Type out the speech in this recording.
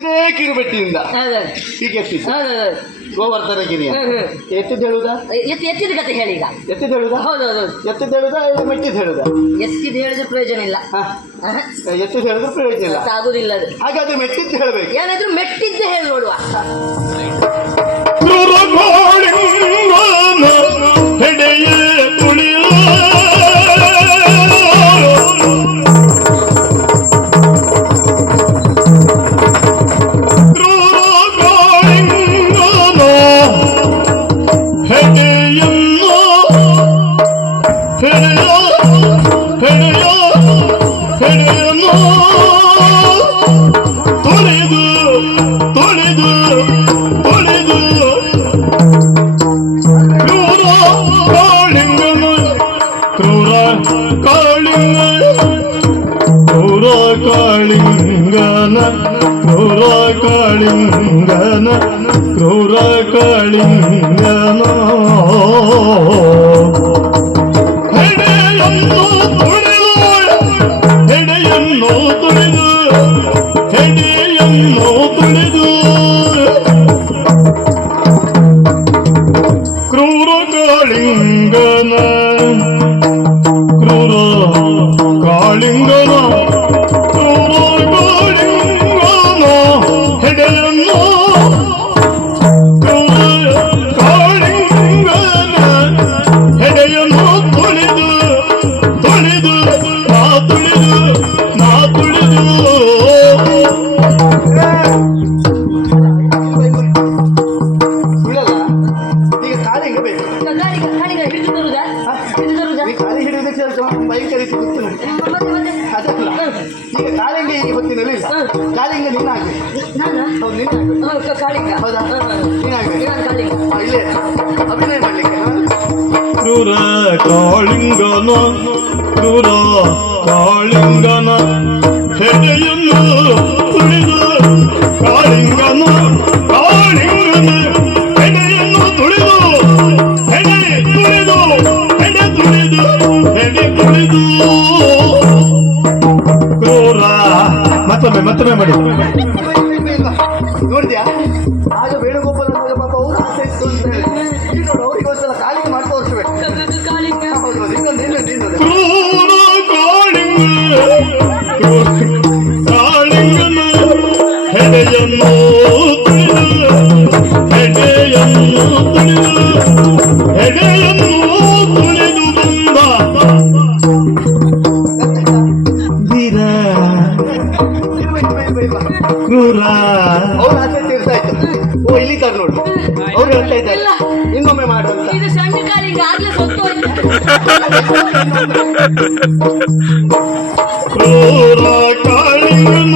ಕಿರುಬೆಟ್ಟಿನಿಂದ ಹೀಗೆ ಎತ್ತಿದ್ದು ಗೋವರ್ಧನ ಗಿರಿಯ ಎತ್ತಿದ್ದು ಹೇಳುದಾ? ಎತ್ತಿದ ಕತೆ ಹೇಳಿ ಈಗ. ಎತ್ತಿದ್ದು ಹೇಳುದಾ? ಹೌದೌದು. ಎತ್ತಿದ್ದು ಹೇಳುದಾ? ಮೆಟ್ಟಿದ್ದು ಹೇಳುದಾ? ಎತ್ತಿದ್ದು ಹೇಳಿದ್ರೆ ಪ್ರಯೋಜನ ಇಲ್ಲ. ಎತ್ತಿದ್ದು ಹೇಳಿದ್ರೆ ಪ್ರಯೋಜನ ಇಲ್ಲ, ಆಗುದಿಲ್ಲ ಅದು. ಹಾಗಾದ್ರೆ ಮೆಟ್ಟಿದ್ದು ಹೇಳಬೇಕು. ಏನಾದ್ರೂ ಮೆಟ್ಟಿದ್ದು ಹೇಳಿ ನೋಡುವ. ಕ್ರೂರ ಕಾಳಿಂಗನ ಹೆಡೆಯನ್ನು ತುಳಿದು ಕ್ರೂರ ಕಾಳಿಂಗನ ಹೆಡೆಯನ್ನು ಕಾಳಿಂಗ ನಿನ್ನ ಕಾಳಿಂಗ ಹೌದಾ? ಇಲ್ಲೇ ಅಭಿನಯ ಮಾಡ್ಲಿಕ್ಕೆ ಕ್ರೂರ ಕಾಳಿಂಗನ ಹೆಡೆಯನ್ನು ತುಳಿದು ಕಾಳಿಂಗನ ಹೆಡೆಯನ್ನು ತುಳಿದು ಕ್ರೂರ ಮತ್ತೊಮ್ಮೆ ಮಾಡಿ ನೋಡಿದ್ಯಾ? ಆಗ ವೇಣುಗೋಪಾಲ ಪಾಪ ಅವ್ರು ಆಸೆ ಇತ್ತು ಅಂತ ಹೇಳಿ ಈಗ ಅವ್ರಿಗೆ ಒಂದ್ಸಲ ಕಾಳಿಂಗ ಮಾಡಿ ತೋರಿಸ್ಬೇಕು. ಹೌದು, ಇನ್ನೊಂದು ಕ್ರೂರ ಕಾಳಿಂಗನ ಹೆಡೆಯನ್ನು ತುಳಿದು ಬಂದ ವೀರ ಕ್ರೂರ ಅವ್ರ ಆಸೆ ತೀರ್ತಾ ಇತ್ತು. ಓ ಇಲ್ಲಿ ತರ ನೋಡು, ಅವ್ರು ಹೇಳ್ತಾ ಇದ್ದಾರೆ ಇನ್ನೊಮ್ಮೆ ಮಾಡು ಅಂತ. ಇದು ಸಣ್ಣ ಕಾಳಿಂಗ ಆಗ್ಲೇ ಸೊತ್ತು ಕ್ರೂರ ಕಾಳಿಂಗನ